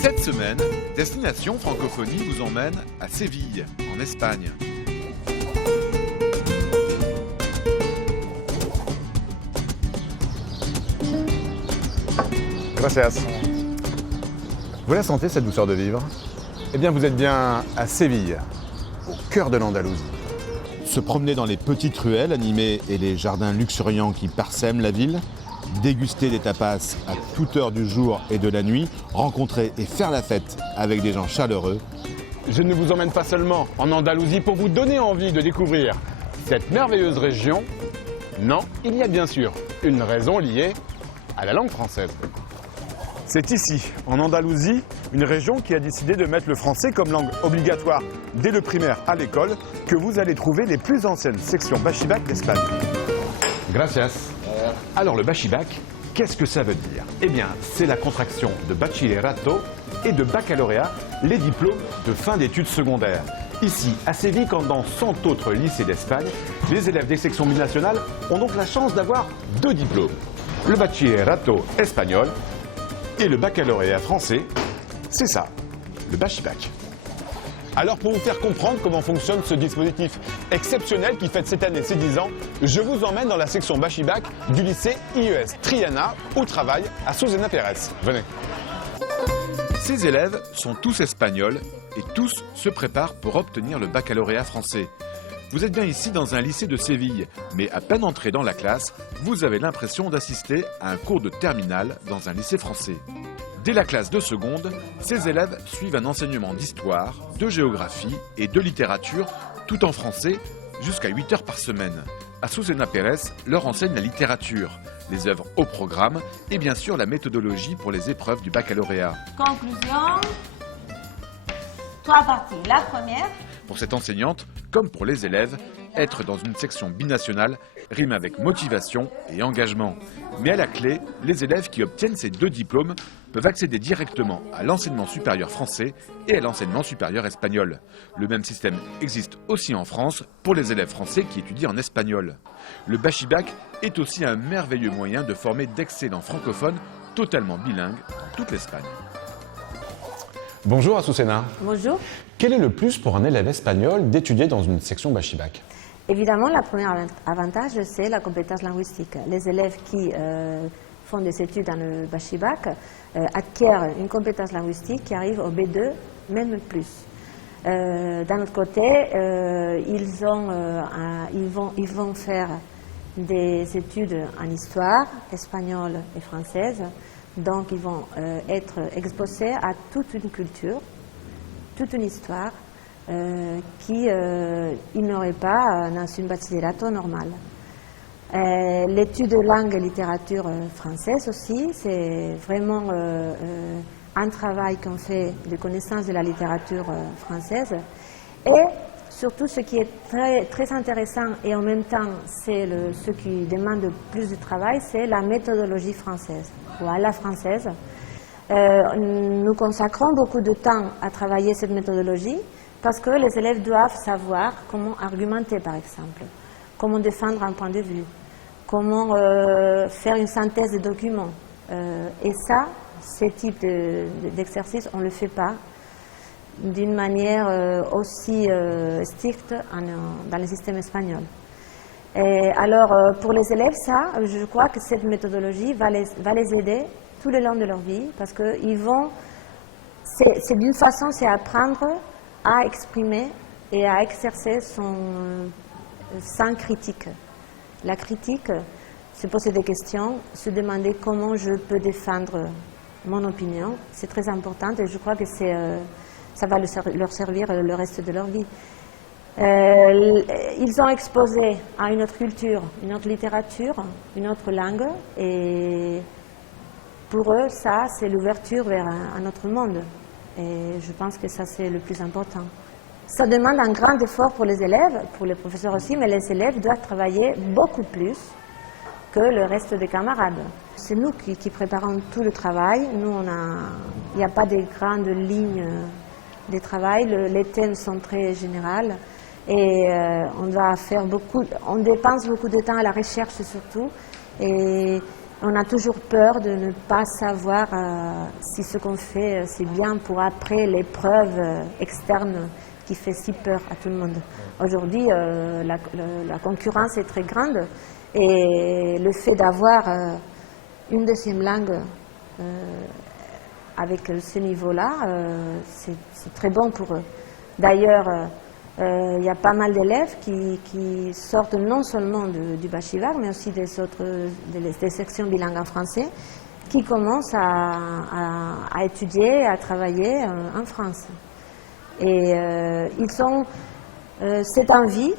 Cette semaine, Destination Francophonie vous emmène à Séville, en Espagne. Gracias. Vous la sentez, cette douceur de vivre? Eh bien, vous êtes bien à Séville, au cœur de l'Andalousie. Se promener dans les petites ruelles animées et les jardins luxuriants qui parsèment la ville, déguster des tapas à toute heure du jour et de la nuit, rencontrer et faire la fête avec des gens chaleureux. Je ne vous emmène pas seulement en Andalousie pour vous donner envie de découvrir cette merveilleuse région. Non, il y a bien sûr une raison liée à la langue française. C'est ici, en Andalousie, une région qui a décidé de mettre le français comme langue obligatoire dès le primaire à l'école, que vous allez trouver les plus anciennes sections Bachibac d'Espagne. Gracias. Alors le Bachibac, qu'est-ce que ça veut dire? Eh bien, c'est la contraction de Bachillerato et de baccalauréat, les diplômes de fin d'études secondaires. Ici, à Séville, comme dans 100 autres lycées d'Espagne, les élèves des sections binationales ont donc la chance d'avoir deux diplômes. Le Bachillerato espagnol et le baccalauréat français, c'est ça, le Bachibac. Alors pour vous faire comprendre comment fonctionne ce dispositif exceptionnel qui fête cette année ses 10 ans, je vous emmène dans la section Bachibac du lycée IES Triana où travaille à Susana Pérez. Venez. Ces élèves sont tous espagnols et tous se préparent pour obtenir le baccalauréat français. Vous êtes bien ici dans un lycée de Séville, mais à peine entré dans la classe, vous avez l'impression d'assister à un cours de terminale dans un lycée français. Dès la classe de seconde, ces élèves suivent un enseignement d'histoire, de géographie et de littérature, tout en français, jusqu'à 8 heures par semaine. Azucena Pérez leur enseigne la littérature, les œuvres au programme et bien sûr la méthodologie pour les épreuves du baccalauréat. Conclusion, 3 parties. La première. Pour cette enseignante, comme pour les élèves, être dans une section binationale rime avec motivation et engagement. Mais à la clé, les élèves qui obtiennent ces deux diplômes peuvent accéder directement à l'enseignement supérieur français et à l'enseignement supérieur espagnol. Le même système existe aussi en France pour les élèves français qui étudient en espagnol. Le Bachibac est aussi un merveilleux moyen de former d'excellents francophones totalement bilingues dans toute l'Espagne. Bonjour Azucena. Bonjour. Quel est le plus pour un élève espagnol d'étudier dans une section Bachibac? Évidemment, le premier avantage, c'est la compétence linguistique. Les élèves qui font des études dans le Bachibac acquièrent une compétence linguistique qui arrive au B2, même plus. D'un autre côté, ils vont faire des études en histoire, espagnole et française. Donc, ils vont être exposés à toute une culture, toute une histoire qu'ils n'auraient pas dans une bachillerato normale. L'étude de langue et littérature française aussi, c'est vraiment un travail qu'on fait de connaissance de la littérature française. Et surtout, ce qui est très, très intéressant et en même temps, c'est ce qui demande le plus de travail, c'est la méthodologie française, ou à la française. Nous consacrons beaucoup de temps à travailler cette méthodologie parce que les élèves doivent savoir comment argumenter, par exemple, comment défendre un point de vue, comment faire une synthèse de documents. Et ça, ce type d'exercice, on ne le fait pas d'une manière aussi stricte dans le système espagnol. Et alors, pour les élèves, ça, je crois que cette méthodologie va les aider tout le long de leur vie, parce que c'est d'une façon, c'est apprendre à exprimer et à exercer sans critique. La critique, se poser des questions, se demander comment je peux défendre mon opinion, c'est très important et je crois que ça va leur servir le reste de leur vie. Ils sont exposés à une autre culture, une autre littérature, une autre langue, et pour eux, ça, c'est l'ouverture vers un autre monde. Et je pense que ça, c'est le plus important. Ça demande un grand effort pour les élèves, pour les professeurs aussi, mais les élèves doivent travailler beaucoup plus que le reste des camarades. C'est nous qui préparons tout le travail. Nous, il n'y a pas de grandes lignes de travail. Les thèmes sont très généraux. Et on dépense beaucoup de temps à la recherche surtout. Et On a toujours peur de ne pas savoir si ce qu'on fait c'est bien pour après l'épreuve externe qui fait si peur à tout le monde. Aujourd'hui, la concurrence est très grande et le fait d'avoir une deuxième langue avec ce niveau-là, c'est très bon pour eux. D'ailleurs, il y a pas mal d'élèves qui sortent non seulement du Bachivac, mais aussi des sections bilingues en français, qui commencent à étudier, à travailler en France. Et ils ont cette envie,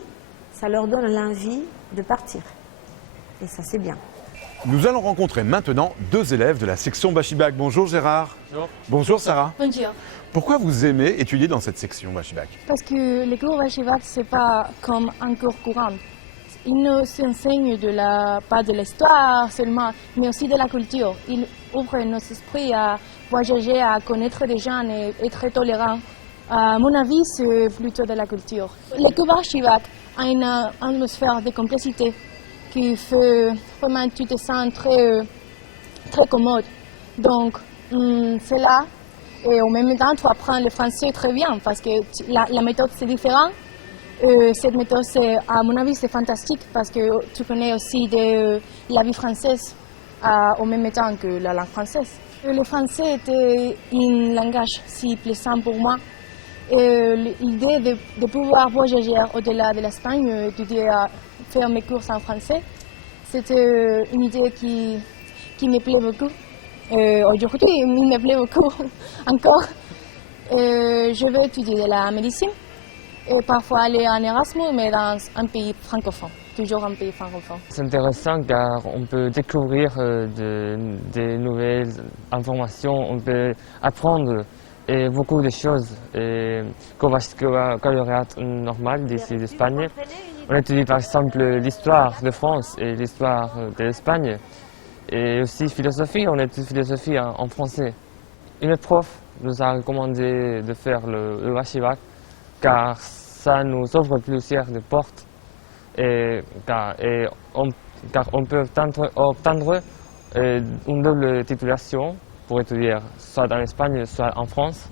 ça leur donne l'envie de partir. Et ça, c'est bien. Nous allons rencontrer maintenant 2 élèves de la section Bachibac. Bonjour Gérard. Bonjour. Bonjour Sarah. Bonjour. Pourquoi vous aimez étudier dans cette section Bachibac? Parce que les cours Bachivac, ce n'est pas comme un cours courant. Ils nous enseignent pas de l'histoire seulement, mais aussi de la culture. Ils ouvrent nos esprits à voyager, à connaître des gens et être tolérants. À mon avis, c'est plutôt de la culture. Les cours Bachivac a une atmosphère de complicité qui fait vraiment tu te sens très commode. Donc, c'est là. Et en même temps, tu apprends le français très bien parce que la méthode c'est différent. Cette méthode, à mon avis, c'est fantastique parce que tu connais aussi la vie française au même temps que la langue française. Le français était un langage si plaisant pour moi. L'idée de pouvoir voyager au-delà de l'Espagne, étudier, faire mes cours en français, c'était une idée qui me plaît beaucoup. Aujourd'hui, il me plaît beaucoup encore. Je vais étudier de la médecine et parfois aller en Erasmus, mais dans un pays francophone, toujours un pays francophone. C'est intéressant car on peut découvrir des nouvelles informations, on peut apprendre beaucoup de choses. Comme baccalauréat normal d'ici d'Espagne, on étudie par exemple l'histoire de France et l'histoire de l'Espagne. Et aussi philosophie, on étudie philosophie en français. Une prof nous a recommandé de faire le Bachivac car ça nous ouvre plusieurs de portes car on peut obtenir une double titulation pour étudier soit en Espagne, soit en France.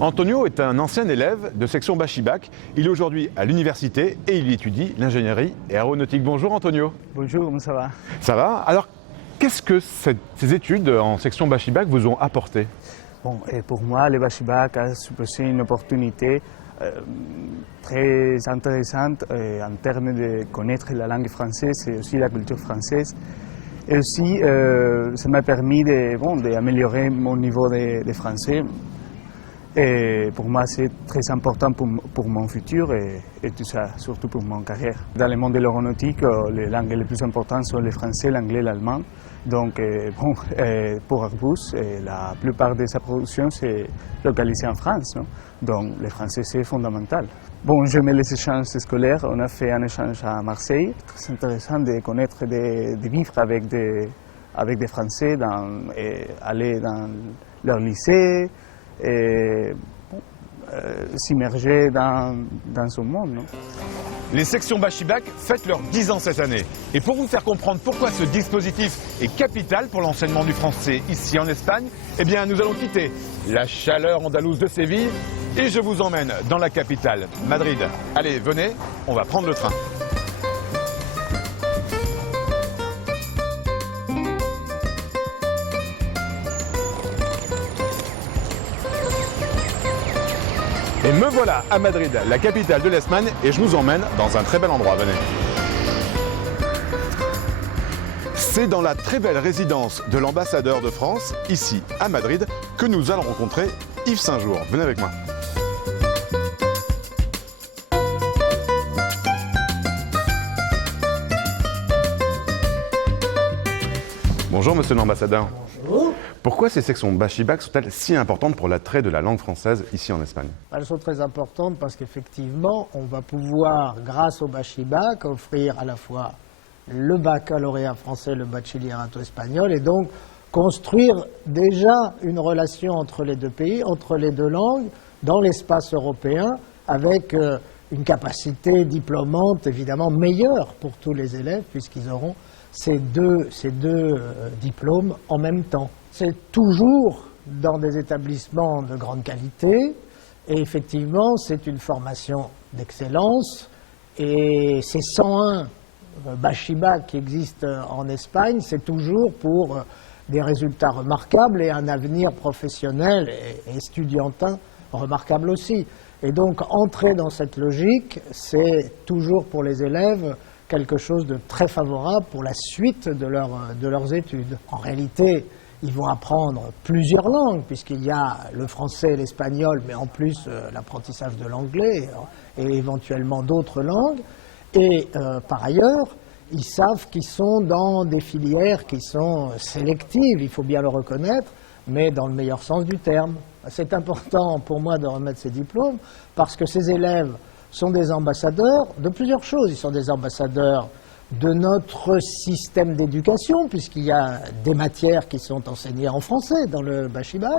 Antonio est un ancien élève de section Bachibac. Il est aujourd'hui à l'université et il étudie l'ingénierie aéronautique. Bonjour Antonio. Bonjour, comment ça va? Ça va? Alors, qu'est-ce que ces études en section Bachibac vous ont apporté? Bon, et pour moi, le Bachibac a supposé une opportunité très intéressante en termes de connaître la langue française et aussi la culture française. Et aussi, ça m'a permis d'améliorer mon niveau de français. Et pour moi, c'est très important pour mon futur et tout ça, surtout pour mon carrière. Dans le monde de l'aéronautique, les langues les plus importantes sont le français, l'anglais, l'allemand. Donc, pour Airbus, la plupart de sa production c'est localisée en France. Non? Donc, le français, c'est fondamental. Bon, j'aimais les échanges scolaires. On a fait un échange à Marseille. Très intéressant de connaître, de vivre avec des Français, et aller dans leur lycée, et s'immerger dans ce monde. Non? Les sections Bachibac fêtent leurs 10 ans cette année. Et pour vous faire comprendre pourquoi ce dispositif est capital pour l'enseignement du français ici en Espagne, eh bien nous allons quitter la chaleur andalouse de Séville et je vous emmène dans la capitale, Madrid. Allez, venez, on va prendre le train. Et me voilà à Madrid, la capitale de l'Espagne, et je vous emmène dans un très bel endroit, venez. C'est dans la très belle résidence de l'ambassadeur de France, ici à Madrid, que nous allons rencontrer Yves Saint-Jour. Venez avec moi. Bonjour monsieur l'ambassadeur. Bonjour. Pourquoi ces sections Bachibac sont-elles si importantes pour l'attrait de la langue française ici en Espagne? Elles sont très importantes parce qu'effectivement, on va pouvoir, grâce au Bachibac, offrir à la fois le baccalauréat français, le bachillerato espagnol, et donc construire déjà une relation entre les deux pays, entre les deux langues, dans l'espace européen, avec une capacité diplômante évidemment meilleure pour tous les élèves, puisqu'ils auront ces deux diplômes en même temps. C'est toujours dans des établissements de grande qualité et effectivement c'est une formation d'excellence et ces 101 Bachiba qui existent en Espagne, c'est toujours pour des résultats remarquables et un avenir professionnel et estudiantin remarquable aussi. Et donc entrer dans cette logique, c'est toujours pour les élèves quelque chose de très favorable pour la suite de leurs études. En réalité, ils vont apprendre plusieurs langues, puisqu'il y a le français et l'espagnol, mais en plus l'apprentissage de l'anglais et éventuellement d'autres langues. Et par ailleurs, ils savent qu'ils sont dans des filières qui sont sélectives, il faut bien le reconnaître, mais dans le meilleur sens du terme. C'est important pour moi de remettre ces diplômes, parce que ces élèves sont des ambassadeurs de plusieurs choses. Ils sont des ambassadeurs de notre système d'éducation, puisqu'il y a des matières qui sont enseignées en français dans le Bachibac.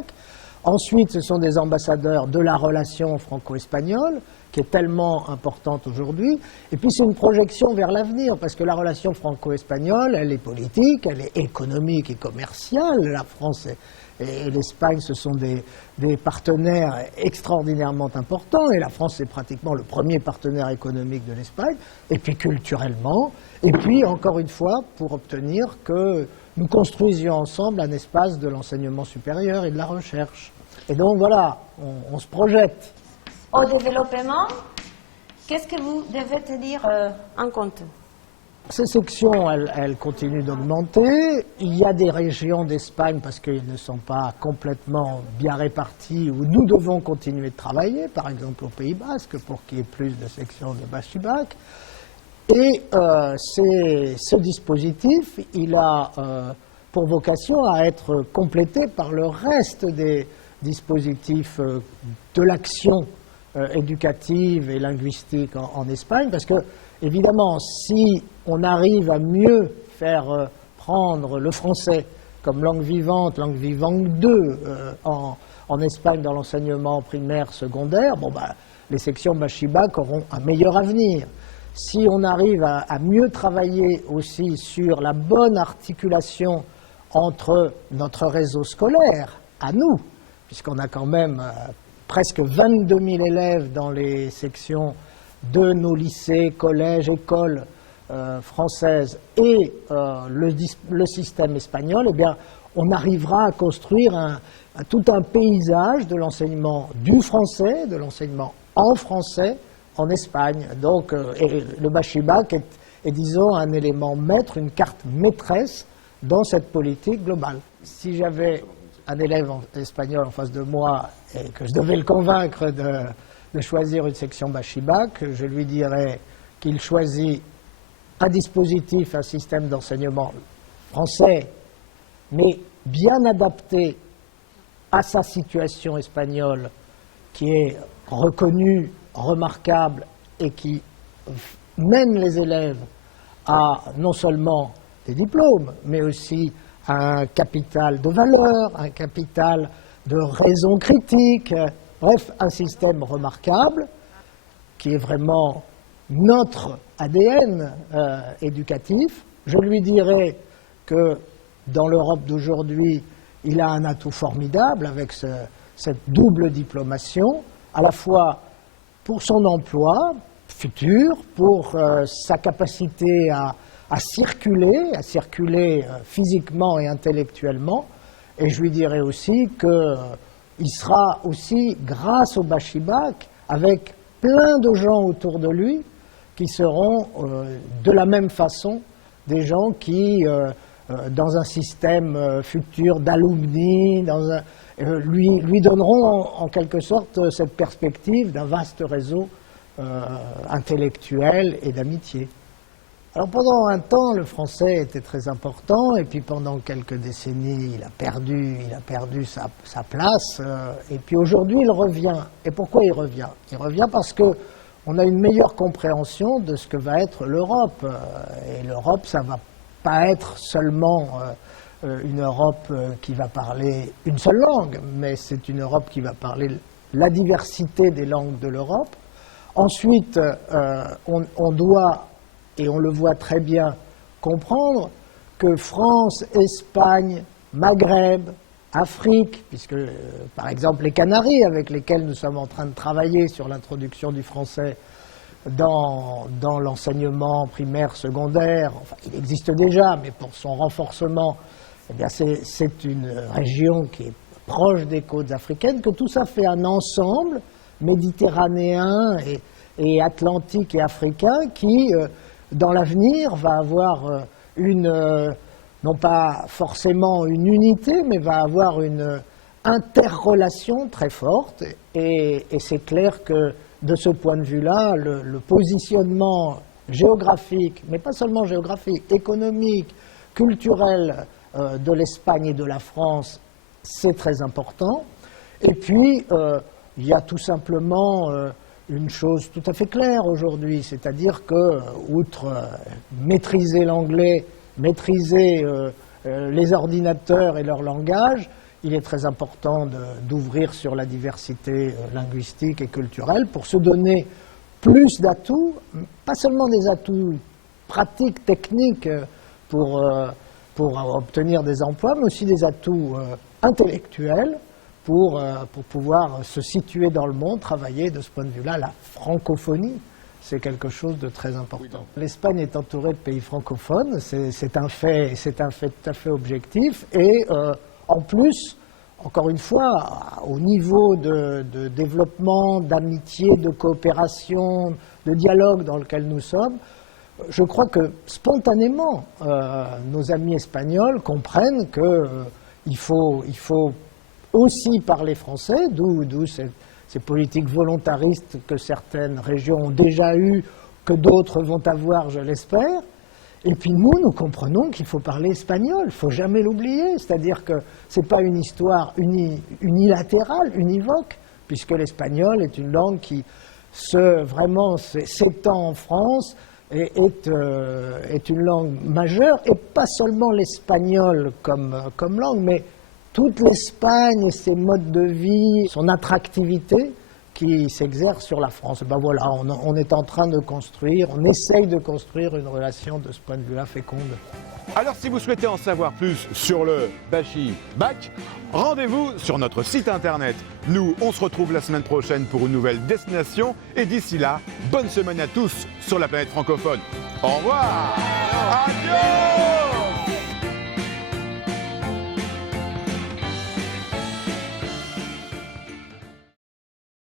Ensuite, ce sont des ambassadeurs de la relation franco-espagnole, qui est tellement importante aujourd'hui. Et puis, c'est une projection vers l'avenir, parce que la relation franco-espagnole, elle est politique, elle est économique et commerciale. La France et l'Espagne, ce sont des partenaires extraordinairement importants, et la France est pratiquement le premier partenaire économique de l'Espagne, et puis culturellement, et puis encore une fois, pour obtenir que nous construisions ensemble un espace de l'enseignement supérieur et de la recherche. Et donc voilà, on se projette. Au développement, qu'est-ce que vous devez tenir en compte? Ces sections, elles continuent d'augmenter. Il y a des régions d'Espagne, parce qu'ils ne sont pas complètement bien répartis, où nous devons continuer de travailler, par exemple au Pays Basque, pour qu'il y ait plus de sections de Bachibac. Et ce dispositif, il a pour vocation à être complété par le reste des dispositifs de l'action éducative et linguistique en Espagne, parce que, évidemment, si on arrive à mieux faire prendre le français comme langue vivante 2 en Espagne dans l'enseignement primaire, secondaire, bon, les sections Bachibac auront un meilleur avenir. Si on arrive à mieux travailler aussi sur la bonne articulation entre notre réseau scolaire, à nous, puisqu'on a quand même presque 22 000 élèves dans les sections de nos lycées, collèges, écoles françaises et le système espagnol, eh bien, on arrivera à construire tout un paysage de l'enseignement du français, de l'enseignement en français en Espagne. Donc, et le Bachibac est, disons, un élément maître, une carte maîtresse dans cette politique globale. Si j'avais un élève espagnol en face de moi et que je devais le convaincre de choisir une section Bachibac, je lui dirais qu'il choisit un dispositif, un système d'enseignement français, mais bien adapté à sa situation espagnole, qui est reconnue, remarquable, et qui mène les élèves à non seulement des diplômes, mais aussi un capital de valeur, un capital de raison critique, bref, un système remarquable qui est vraiment notre ADN éducatif. Je lui dirais que dans l'Europe d'aujourd'hui, il a un atout formidable avec cette double diplomation, à la fois pour son emploi futur, pour sa capacité à circuler physiquement et intellectuellement. Et je lui dirais aussi qu'il sera aussi, grâce au Bachibac, avec plein de gens autour de lui qui seront de la même façon des gens qui, dans un système futur d'alumni, lui donneront en quelque sorte cette perspective d'un vaste réseau intellectuel et d'amitié. Alors pendant un temps, le français était très important, et puis pendant quelques décennies, il a perdu sa place, et puis aujourd'hui, il revient. Et pourquoi il revient? Il revient parce qu'on a une meilleure compréhension de ce que va être l'Europe. Et l'Europe, ça ne va pas être seulement une Europe qui va parler une seule langue, mais c'est une Europe qui va parler la diversité des langues de l'Europe. Ensuite, on doit, et on le voit très bien, comprendre que France, Espagne, Maghreb, Afrique, puisque par exemple les Canaries avec lesquels nous sommes en train de travailler sur l'introduction du français dans l'enseignement primaire, secondaire, enfin il existe déjà, mais pour son renforcement, eh bien c'est une région qui est proche des côtes africaines, que tout ça fait un ensemble méditerranéen et atlantique et africain qui, dans l'avenir, va avoir non pas forcément une unité, mais va avoir une interrelation très forte. Et c'est clair que, de ce point de vue-là, le positionnement géographique, mais pas seulement géographique, économique, culturel de l'Espagne et de la France, c'est très important. Et puis, il y a tout simplement une chose tout à fait claire aujourd'hui, c'est-à-dire que, outre maîtriser l'anglais, maîtriser les ordinateurs et leur langage, il est très important d'ouvrir sur la diversité linguistique et culturelle pour se donner plus d'atouts, pas seulement des atouts pratiques, techniques pour obtenir des emplois, mais aussi des atouts intellectuels pour pouvoir se situer dans le monde, travailler de ce point de vue-là. La francophonie, c'est quelque chose de très important. L'Espagne est entourée de pays francophones, c'est un fait tout à fait objectif. Et en plus, encore une fois, au niveau de développement, d'amitié, de coopération, de dialogue dans lequel nous sommes, je crois que spontanément, nos amis espagnols comprennent qu'il faut aussi parler français, d'où ces politiques volontaristes que certaines régions ont déjà eues, que d'autres vont avoir, je l'espère. Et puis nous comprenons qu'il faut parler espagnol, il ne faut jamais l'oublier. C'est-à-dire que ce n'est pas une histoire unilatérale, univoque, puisque l'espagnol est une langue qui vraiment s'étend en France et est une langue majeure, et pas seulement l'espagnol comme langue, mais toute l'Espagne et ses modes de vie, son attractivité qui s'exerce sur la France. Ben voilà, on est en train de construire, on essaye de construire une relation de ce point de vue-là féconde. Alors si vous souhaitez en savoir plus sur le Bachi Bac, rendez-vous sur notre site internet. Nous, on se retrouve la semaine prochaine pour une nouvelle destination. Et d'ici là, bonne semaine à tous sur la planète francophone. Au revoir. Adios.